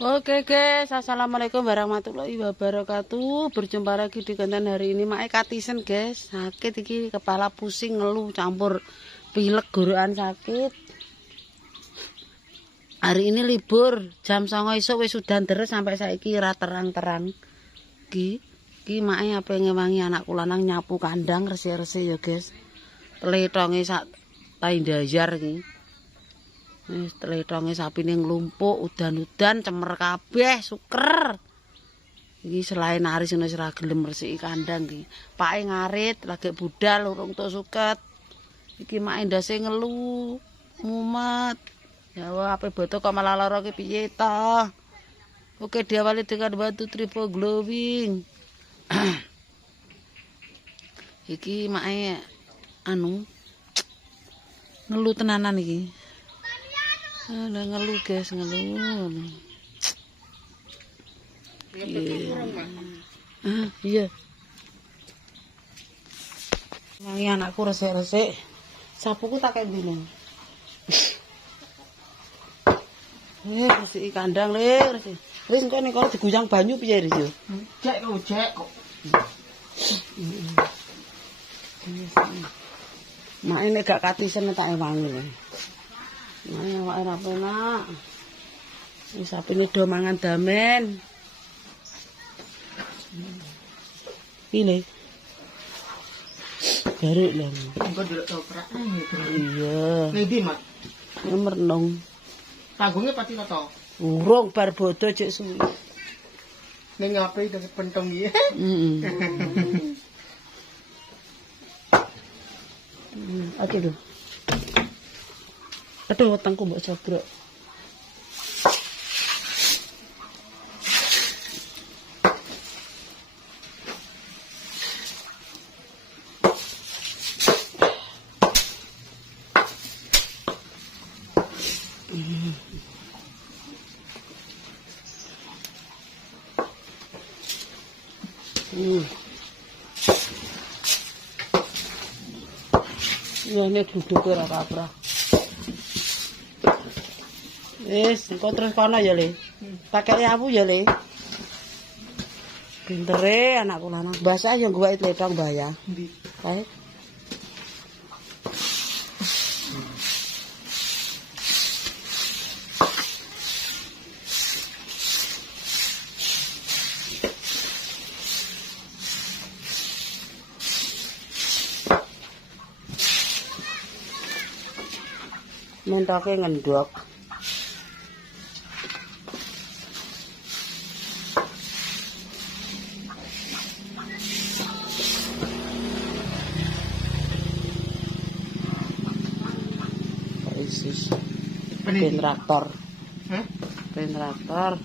Oke guys, assalamualaikum warahmatullahi wabarakatuh. Berjumpa lagi di konten hari ini. Mae katisen guys, sakit iki, kepala pusing, ngeluh campur pilek gorokan sakit. Hari ini libur, jam 09.00 esuk wis udan deres sampai saiki ora terang-terang. Ki mae apa ngewangi anakku lanang nyapu kandang resi-resi ya guys. Tletonge sak tai ndayar iki. Wis tletonge sapine nglumpuk, udan-udan cemer kabeh, suker. Iki selain aris wis ora gelem resiki kandang iki. Pake ngarit, lagi budal urung tuk suket. Iki mak endase ngelu, mumet. Ya wah, ape boto kok malah lara ki piye ta? Oke, diawali dengan batu triple glowing. Iki mae ngelu tenanan iki. Ada ngeluh guys, ngeluh. Iya. Wangi anakku resik-resik. Sapuku tak kayak gini. Resik kandang le, resik. Wis engko nek kalau diguyang banyu piye Riz yo? Jek kok. Mak nek gak katisen tak wangi lho. Nah, awake ora penak. Wis sapine do mangan damen. Ini. Garuk lho. Engko delok toprak. Iya. Ning ndi, Mak? Mernong. Tanggungnya pati to. Urung bar bodo cek suwi. Ning ngape iki pentong iki. Oke lho. Aduh, wetengku mbok jogrok. Ya ini duduk ora apa-apa. Wis, engko terus kono ya, Le. Pakai nyapu ya, Le. Pintere anakku lanang. Basah ya gua tletong mbaya. Ndi? Kae. Mentoke ngendok. Isis. Ben traktor. Hah? Ben traktor.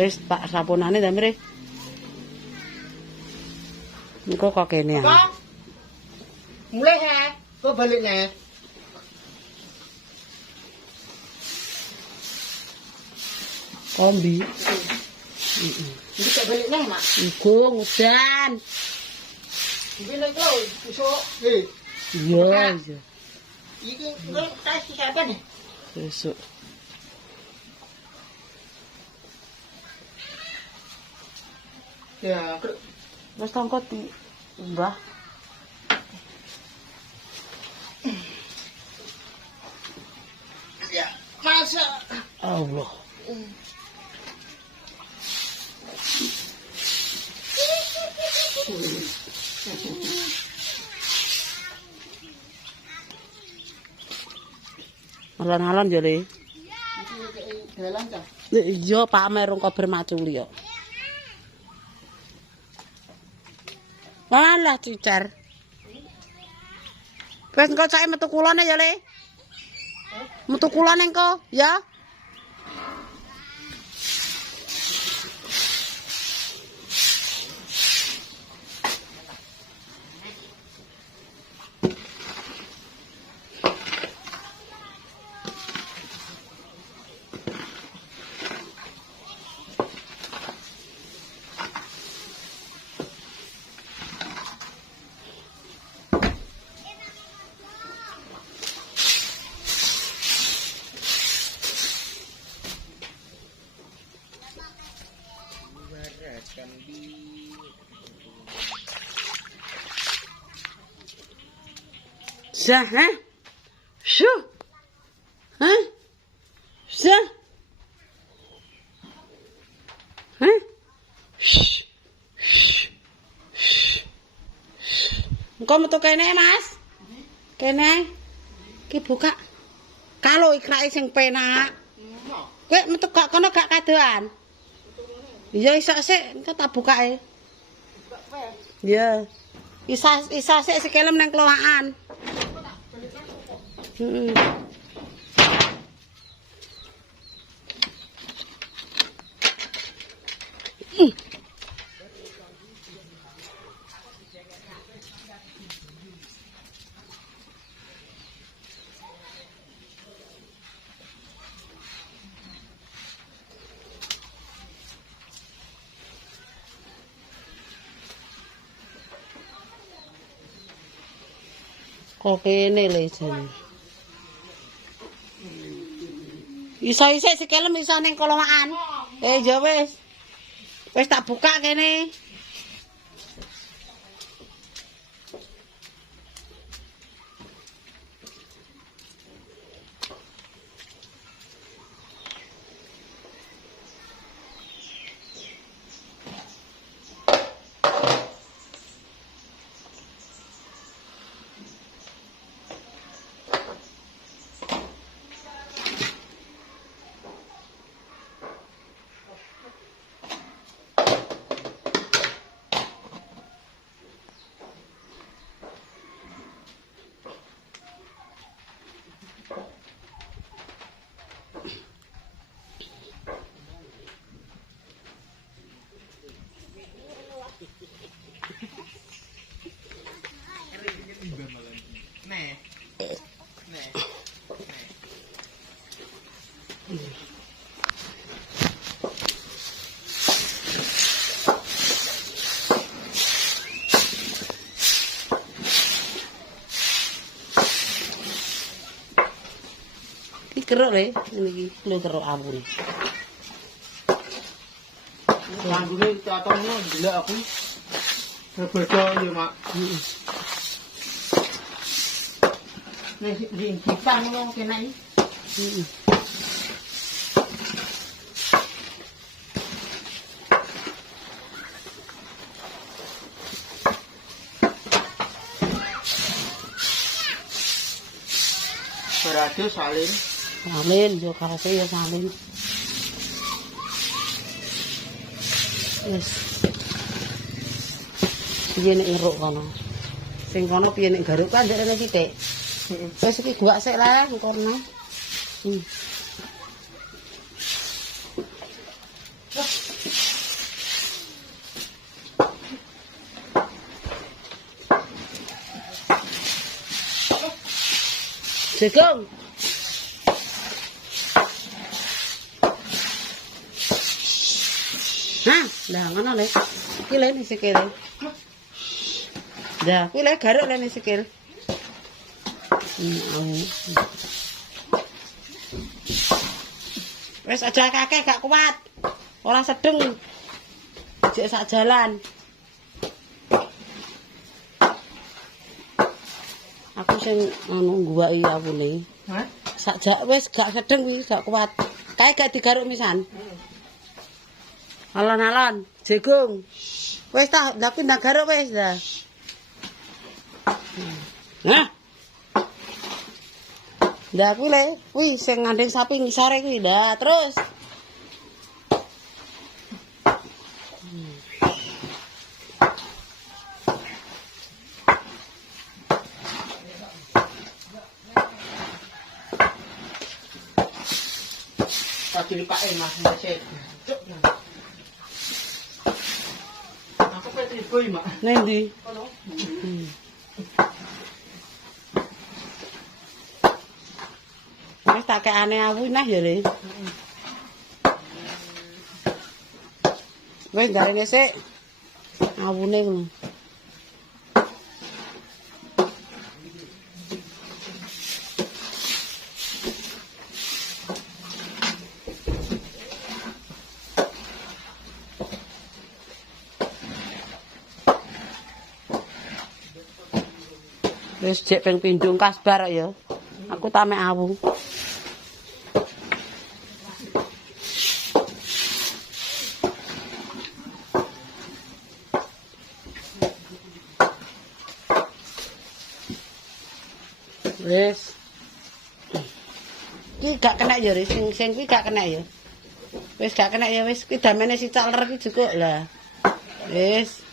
Wis tak sapunane ta, Mre. Engko kok kene ya. Kok? Mulai ha? Kok balik neh? Kombi. Iki kok balik neh, Mak? Iku udan. Iki nek kok besok. Heh. Iya, iya. Iki kok tas siapa nih? Besok. Ya, Wis tongkot di Mbah. ya. Masa Allah. Alon-alon ya, Le. dalan ta? Iya, pamer rung kober maculi ya. Walah cicer. Wes engko cake metu kulone ya, Le. Metu kulone engko, ya. Sah, ha? Syuh. Hah? Sah. Hah? Engko metu kene, Mas. Kene. Ki buka. Kalau ikrake sing penak. Kowe metu gak kono gak kadoan. Iya iso sik, engko tak bukake. Iya. Isa sik sikelem nang kelowakan. Heeh. Kok kene lho jan. Iso isik sikelem iso ning kolowakan. Ya wis. Wis tak buka kene. Iki keruk le, ngene iki lho keruk awune. Tanggungnya tatong no, gila aku. Berbeda ya mak. Nih di kita no kena ini. Berada salin. Salin yo karase ya salin. Wis. Piye nek ngeruk kono. Sing kono piye nek garuk kan ndekne sithik. Wis iki gua sik lah kono. Jagung. Hah, lah ngono le. Iki le ning sikil. Ya, kuwi le garuk le ning sikil. Wis aja kakek gak kuat. Ora sedeng. Jek sak jalan. Aku sing anu ngguwaki awune. Hah? Sak wis gak sedeng kuwi gak kuat. Kae gak digaruk misan. Alon-alon, jagung. Wis ta, lha pindah garuk wis dah. Nah. Ndak kuwi le, kuwi sing ngandeng sapi ngisore kuwi. Ndak terus. Tadi dipake Mas Mbak. Aku pengen boy mak. Ning ndi? Halo. Wis tak kekane awu nah ya le. Wis garene sik. Awune ngono. Wis jek ping pindung kasbar ya. Aku tamek awu. Wis. Ki gak kena ya, sing ki gak kena ya. Wis gak kena ya wis, ki damene si caler ki juga lah. Wis.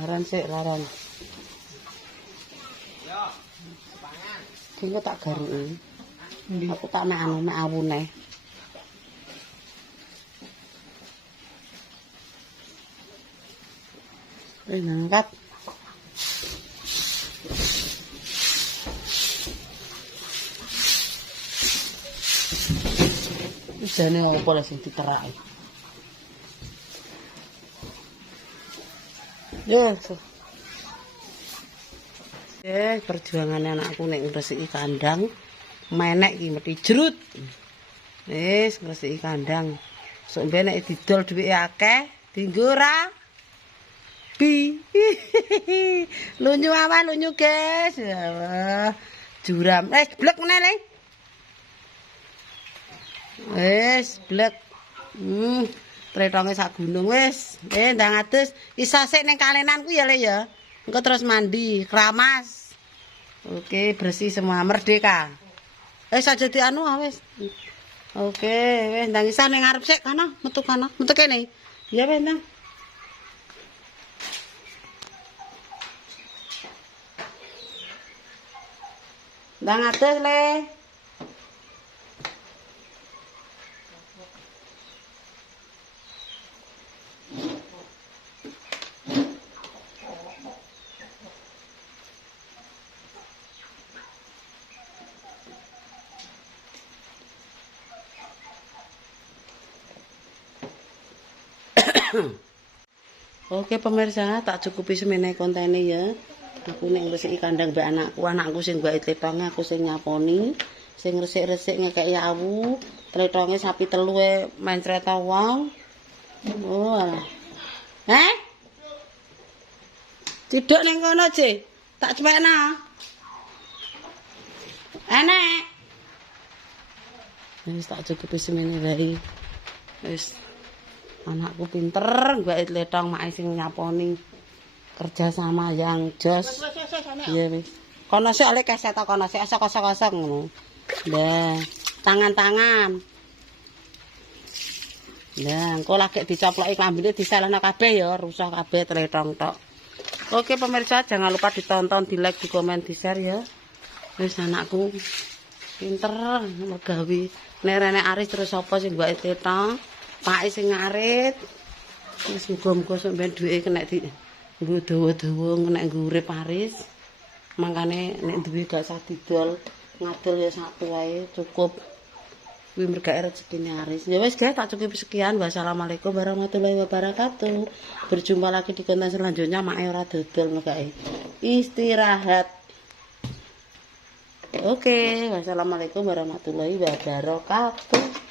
Laran sik, laran. Sing tak garuki. Aku tak mek anu mek awune. Wis ngangkat. Jane opo lek sing diterake. Yes. Perjuangannya anakku nek ngresiki kandang, menek iki mesti jrut. Wis ngresiki kandang. Sok mbene nek didol duwike akeh, dienggo ora. Bi. Lunyu awan, lunyu, guys. Ya. Juram. Blek meneh, Le. Wis, blek. Tretonge sak gunung wis. Ndang adus isa sik ning kalenanku ya, Le ya. Engko terus mandi, keramas. Oke, bersih semua, merdeka. Saja di anu wis. Oke, wis ndang isa ning ngarep sik kana, metu kana. Metu kene. Ya wis ndang. Ndang adus, Le. Oke pemirsa, tak cukupi semene kontene ya. Aku nek ngresiki kandang mbek anakku sing mbak tletonge, aku sing nyaponi, sing resik-resik ngekeki awu, tletonge sapi telu mencret wong. Oh alah. Ciduk ning kono, Ce. Tak cepekno. Enek. Wis tak cukupi semene wae. Wis anakku pinter mbak tletong mak sing nyaponi. Kerja sama yang jos. Iya wis. Kono sik oleh keset kono sik kosong-kosong ngono. Lah, tangan-tangan. Lah, engko lagi dicoploki klambine disalahno kabeh ya, rusak kabeh tletong tok. Oke pemirsa, jangan lupa ditonton, di-like, di-komen, di-share ya. Wis anakku pinter mergawe. Nek rene aris terus sapa sing mbak tletong? Pake sing ngarit. Wis muga-muga sok ben duwike kena di nggo dawa-dawa nek urip aris. Mangkane nek duwe gak usah didol, ngadol ya satu wae cukup. Kuwi mergae rezekine aris. Ya wis guys, tak cukup sekian. Wassalamualaikum warahmatullahi wabarakatuh. Berjumpa lagi di konten selanjutnya. Mak ora dodol mergae. Istirahat. Oke, wassalamualaikum warahmatullahi wabarakatuh.